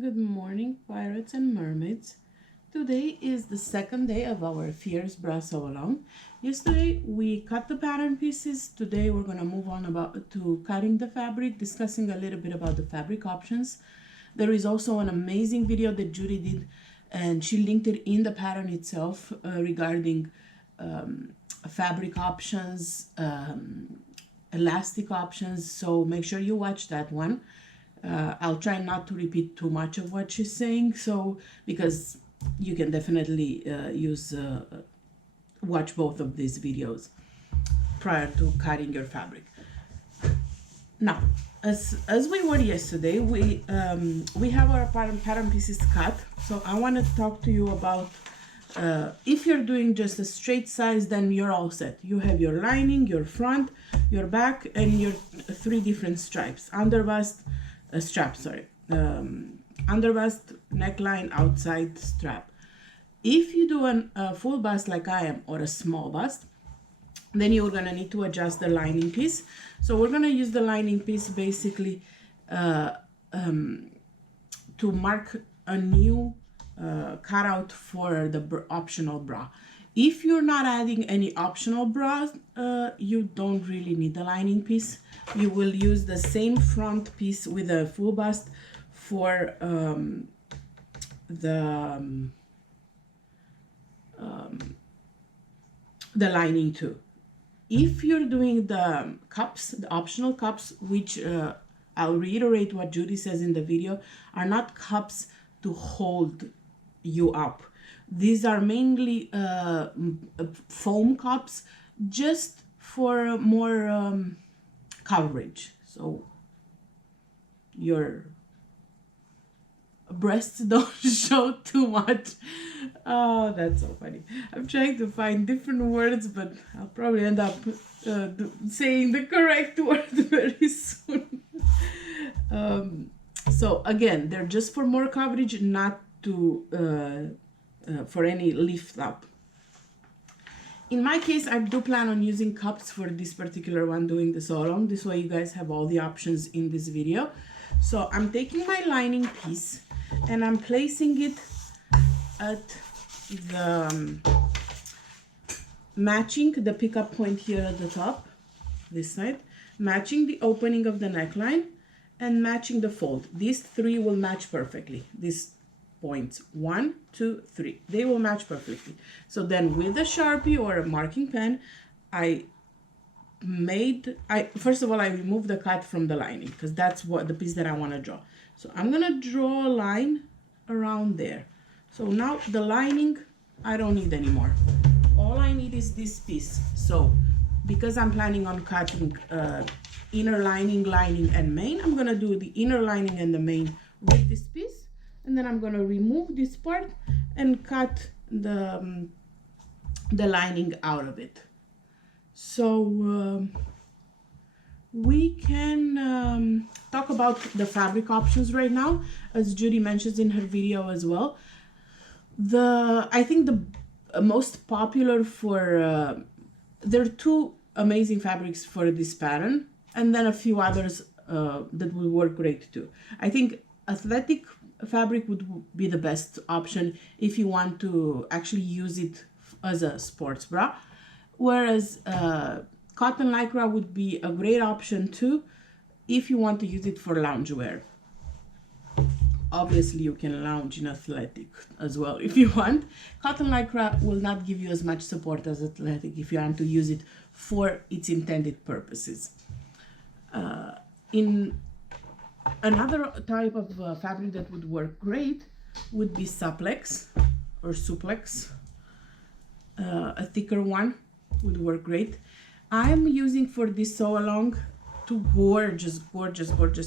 Good morning, pirates and mermaids. Today is the second day of our Fierce Bra SAL. Yesterday we cut the pattern pieces. Today we're going to move on to cutting the fabric, discussing a little bit about the fabric options. There is also an amazing video that Judy did, and she linked it in the pattern itself regarding fabric options, elastic options. So make sure you watch that one. I'll try not to repeat too much of what she's saying, because you can definitely watch both of these videos prior to cutting your fabric. Now, as we were yesterday, we have our pattern pieces cut. So I want to talk to you about if you're doing just a straight size, then you're all set. You have your lining, your front, your back, and your three different stripes: underbust, strap, sorry, underbust, neckline, outside strap. If you do a full bust like I am, or a small bust, then you're gonna need to adjust the lining piece. So we're gonna use the lining piece basically to mark a new cutout for the optional bra. If you're not adding any optional bras, you don't really need the lining piece. You will use the same front piece with a full bust for the lining too. If you're doing the cups, the optional cups, which I'll reiterate what Judy says in the video, are not cups to hold you up. These are mainly foam cups, just for more coverage, so your breasts don't show too much. Oh, that's so funny. I'm trying to find different words, but I'll probably end up saying the correct word very soon. So again, they're just for more coverage, not to for any lift up. In my case, I do plan on using cups for this particular one, doing the sew along. This way you guys have all the options in this video. So I'm taking my lining piece and I'm placing it at the matching the pickup point here at the top, this side, matching the opening of the neckline, and matching the fold. These three will match perfectly. These points 1, 2, 3, they will match perfectly. So then with a Sharpie or a marking pen, first of all I removed the cut from the lining, because that's what the piece that I want to draw. So I'm gonna draw a line around there. So now the lining I don't need anymore. All I need is this piece. So because I'm planning on cutting inner lining, and main, I'm gonna do the inner lining and the main with this piece. And then I'm going to remove this part and cut the lining out of it. So we can talk about the fabric options right now, as Judy mentions in her video as well. I think the most popular for, there are two amazing fabrics for this pattern, and then a few others that will work great too. I think athletic fabric would be the best option if you want to actually use it as a sports bra, whereas cotton lycra would be a great option too if you want to use it for loungewear. Obviously you can lounge in athletic as well if you want. Cotton lycra will not give you as much support as athletic if you want to use it for its intended purposes. Another type of fabric that would work great would be suplex or suplex. A thicker one would work great. I'm using for this sew along two gorgeous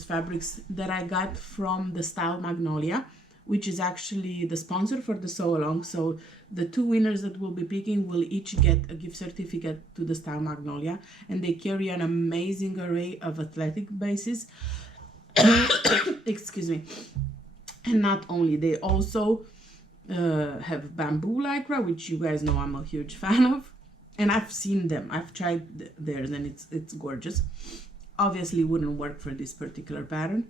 fabrics that I got from the Style Magnolia, which is actually the sponsor for the sew along. So the two winners that we'll be picking will each get a gift certificate to the Style Magnolia, and they carry an amazing array of athletic bases. Excuse me. And not only, they also have bamboo lycra, which you guys know I'm a huge fan of, and I've seen them, I've tried theirs, and it's gorgeous. Obviously wouldn't work for this particular pattern.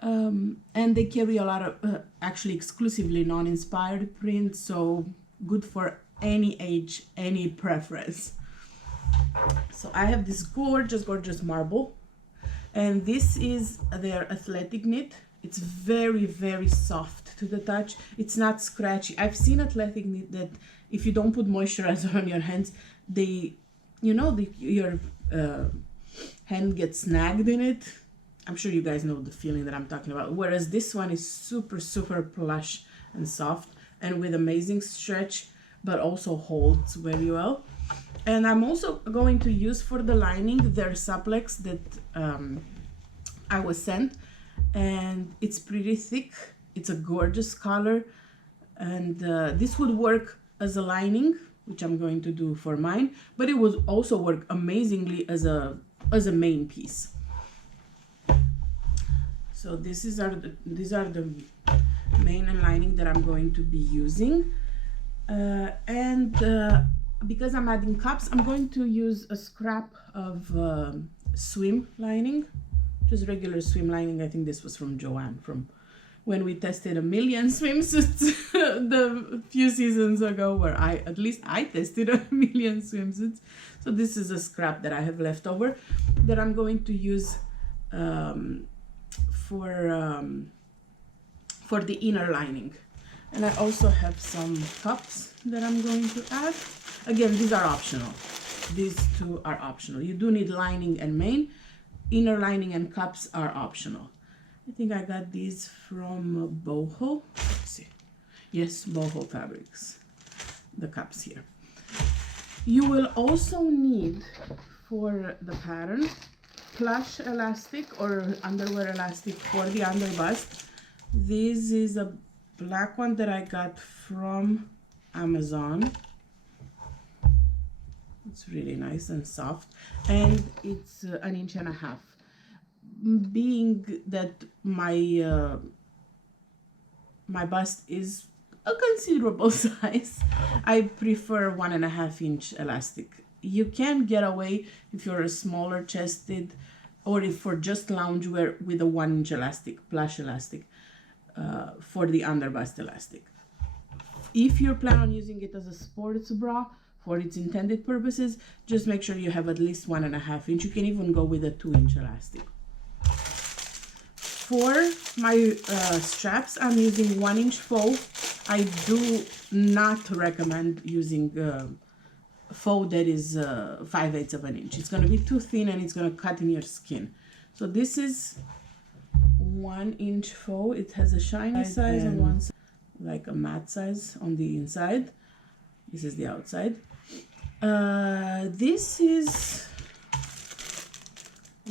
And they carry a lot of actually exclusively non-inspired prints, so good for any age, any preference. So I have this gorgeous marble, and this is their athletic knit. It's very soft to the touch. It's not scratchy. I've seen athletic knit that if you don't put moisturizer on your hands, your hand gets snagged in it. I'm sure you guys know the feeling that I'm talking about. Whereas this one is super plush and soft and with amazing stretch, but also holds very well. And I'm also going to use for the lining their Supplex that I was sent. And it's pretty thick. It's a gorgeous color. And this would work as a lining, which I'm going to do for mine. But it would also work amazingly as a main piece. So these are the main and lining that I'm going to be using, because I'm adding cups, I'm going to use a scrap of swim lining, just regular swim lining. I think this was from Joanne from when we tested 1,000,000 swimsuits the few seasons ago, where I tested 1,000,000 swimsuits. So this is a scrap that I have left over that I'm going to use for the inner lining. And I also have some cups that I'm going to add. Again, these are optional. These two are optional. You do need lining and main. Inner lining and cups are optional. I think I got these from Boho. Let's see. Yes, Boho Fabrics. The cups here. You will also need for the pattern plush elastic or underwear elastic for the underbust. This is a black one that I got from Amazon. It's really nice and soft, and it's 1.5 inches. Being that my bust is a considerable size, I prefer 1.5 inch elastic. You can get away if you're a smaller chested, or if for just loungewear with a 1 inch elastic, plush elastic, for the underbust elastic. If you plan on using it as a sports bra for its intended purposes, just make sure you have at least 1.5 inch. You can even go with a 2 inch elastic. For my straps, I'm using 1 inch faux. I do not recommend using faux that is 5/8 of an inch. It's going to be too thin and it's going to cut in your skin. So this is 1 inch faux. It has a shiny size on one side, like a matte size on the inside. This is the outside. This is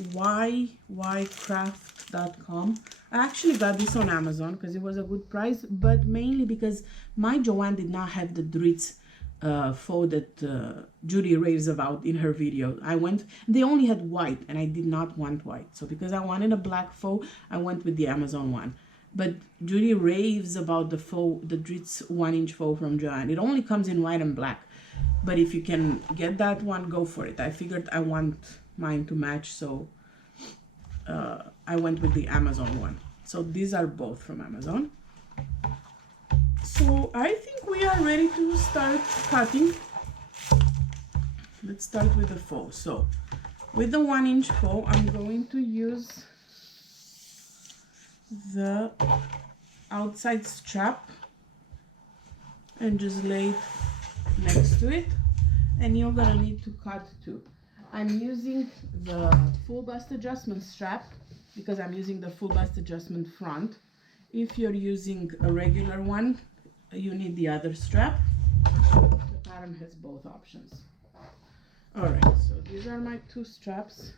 ycraft.com. I actually got this on Amazon because it was a good price, but mainly because my Joanne did not have the Dritz faux that Judy raves about in her video. They only had white and I did not want white. So because I wanted a black faux, I went with the Amazon one. But Judy raves about the Dritz 1 inch faux from Joanne. It only comes in white and black. But if you can get that one, go for it. I figured I want mine to match, so I went with the Amazon one. So these are both from Amazon. So I think we are ready to start cutting. Let's start with the faux. So with the 1 inch faux, I'm going to use the outside strap and just lay it next to it, and you're gonna need to cut too. I'm using the full bust adjustment strap because I'm using the full bust adjustment front. If you're using a regular one, you need the other strap. The pattern has both options. Alright, so these are my two straps.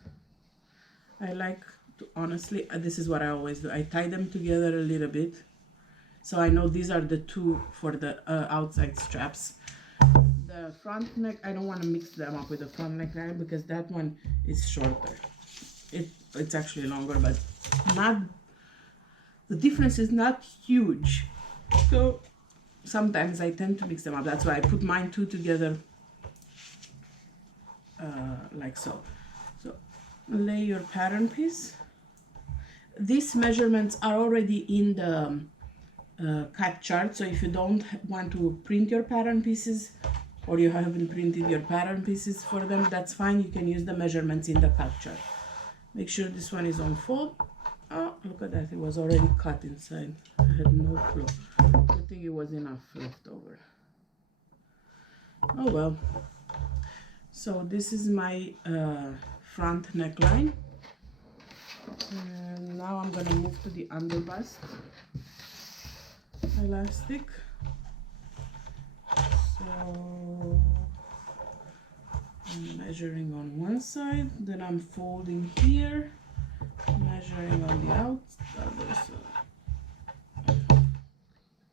I like to, honestly, this is what I always do. I tie them together a little bit. So I know these are the two for the outside straps. The front neck, I don't want to mix them up with the front neck because that one is shorter. It's actually longer, but the difference is not huge. So sometimes I tend to mix them up. That's why I put mine two together like so. So lay your pattern piece. these measurements are already in the cut chart, so if you don't want to print your pattern pieces, or you haven't printed your pattern pieces for them, that's fine. You can use the measurements in the cut chart. Make sure this one is on fold. Oh, look at that, it was already cut inside. I had no clue. Good thing it was enough left over. Oh well. So this is my front neckline. And now I'm gonna move to the under bust elastic. So I'm measuring on one side, then I'm folding here, measuring on the other side.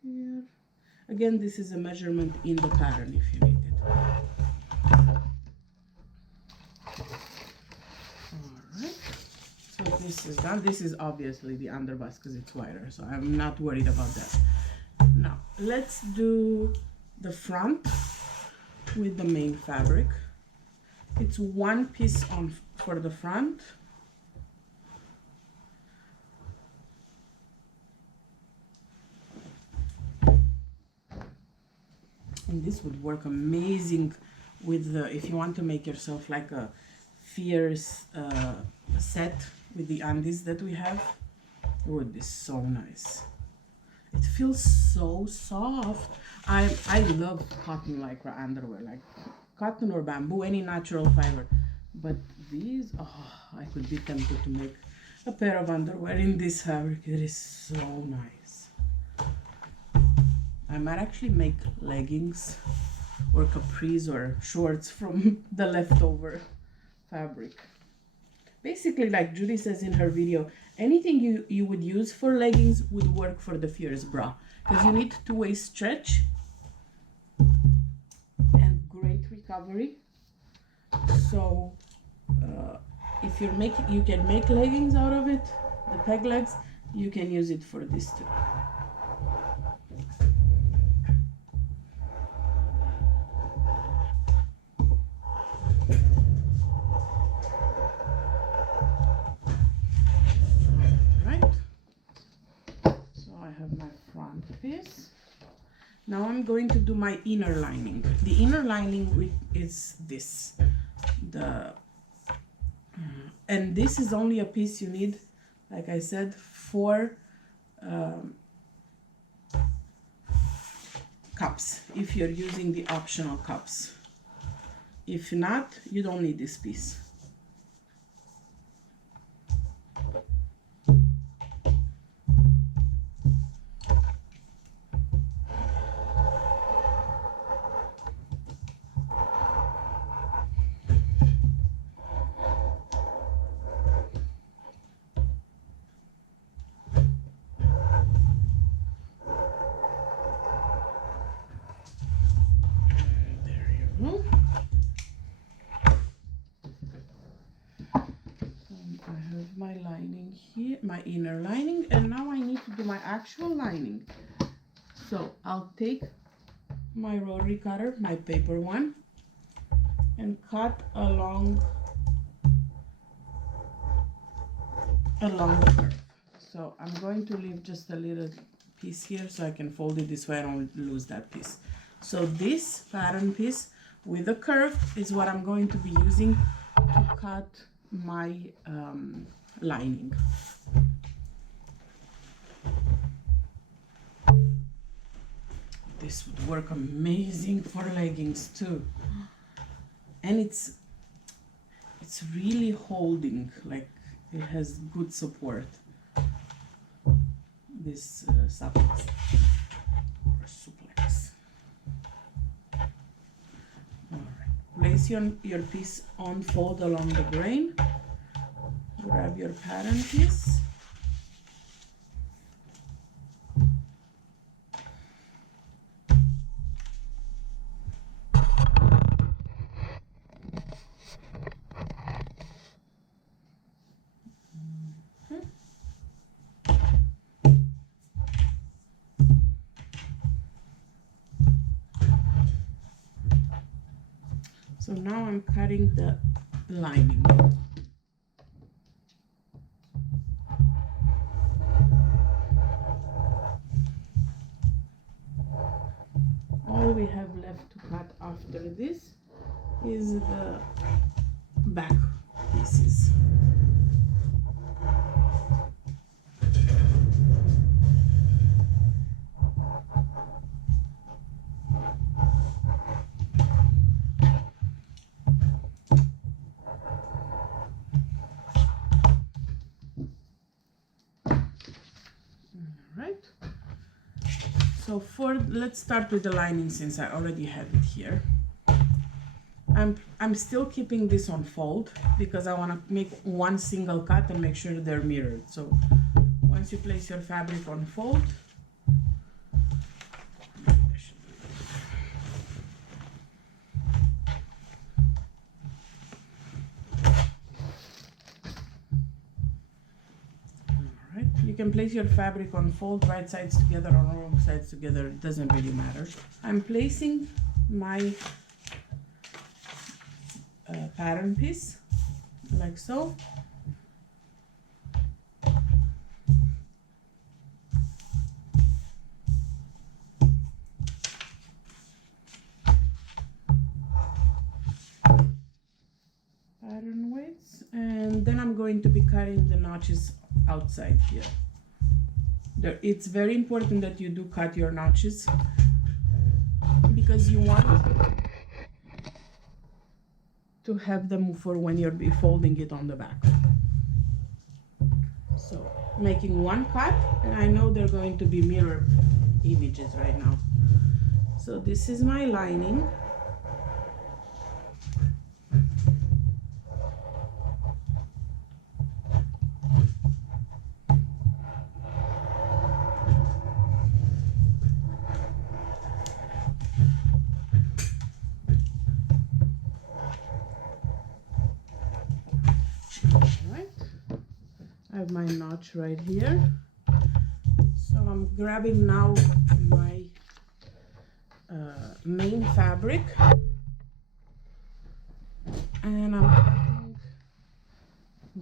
Here. Again, this is a measurement in the pattern if you need it. Alright, so this is done. This is obviously the under bust because it's wider, so I'm not worried about that. Now, let's do the front with the main fabric. It's one piece on for the front. And this would work amazing with the, if you want to make yourself like a fierce set with the undies that we have. It would be so nice. It feels so soft. I love cotton lycra underwear, like cotton or bamboo, any natural fiber. But these, oh, I could be tempted to make a pair of underwear in this fabric. It is so nice. I might actually make leggings or capris or shorts from the leftover fabric. Basically, like Judy says in her video, anything you would use for leggings would work for the fierce bra, because you need two-way stretch and great recovery. So if you're making, you can make leggings out of it, the peg legs, you can use it for this too. Piece. Now I'm going to do my inner lining. The inner lining is this, and this is only a piece you need, like I said, for cups, if you're using the optional cups. If not, you don't need this piece. My lining here, my inner lining, and now I need to do my actual lining. So I'll take my rotary cutter, my paper one, and cut along the curve. So I'm going to leave just a little piece here so I can fold it this way I don't lose that piece. So this pattern piece with a curve is what I'm going to be using to cut my lining. This would work amazing for leggings too, and it's really holding, like it has good support, this suplex or suplex. All right, place your piece on fold along the grain. Grab your pattern piece. So now I'm cutting the lining. we have left to cut after this is the back pieces. Alright. So let's start with the lining since I already have it here. I'm still keeping this on fold because I want to make one single cut and make sure they're mirrored. So once you place your fabric on fold, you can place your fabric on fold, right sides together or wrong sides together, it doesn't really matter. I'm placing my pattern piece like so. Pattern weights, and then I'm going to be cutting the notches outside here. It's very important that you do cut your notches because you want to have them for when you're folding it on the back. So making one cut, and I know they're going to be mirror images right now. So this is my lining. I have my notch right here. So I'm grabbing now my main fabric and I'm cutting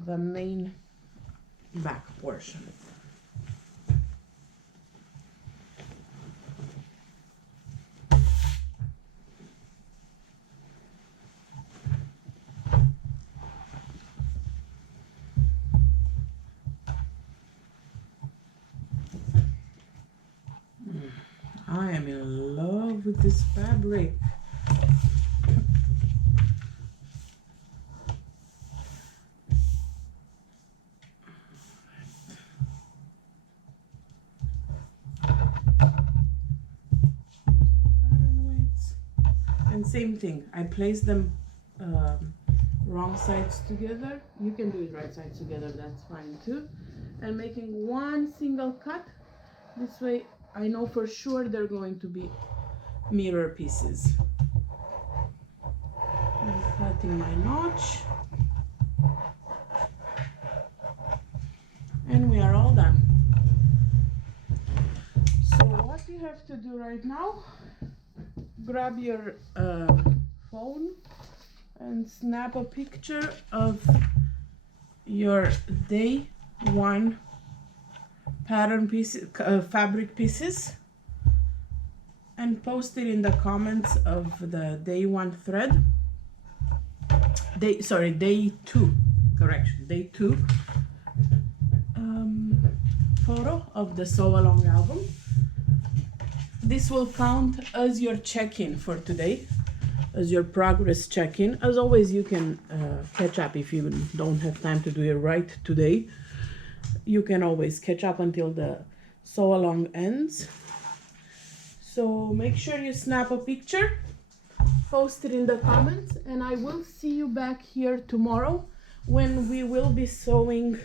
the main back portion. I am in love with this fabric. Pattern weights. And same thing, I place them wrong sides together. You can do it right sides together, that's fine too. And making one single cut. This way I know for sure they're going to be mirror pieces. I'm cutting my notch. And we are all done. So what you have to do right now, grab your phone and snap a picture of your day one pattern pieces, fabric pieces, and post it in the comments of the day one thread. Day two photo of the Sew Along album. This will count as your check-in for today, as your progress check-in. As always, you can catch up if you don't have time to do it right today. You can always catch up until the sew along ends. So make sure you snap a picture, post it in the comments, and I will see you back here tomorrow when we will be sewing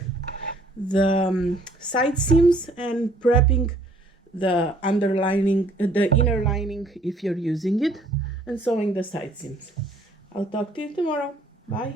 the side seams and prepping the underlining, the inner lining if you're using it, and sewing the side seams. I'll talk to you tomorrow. Bye.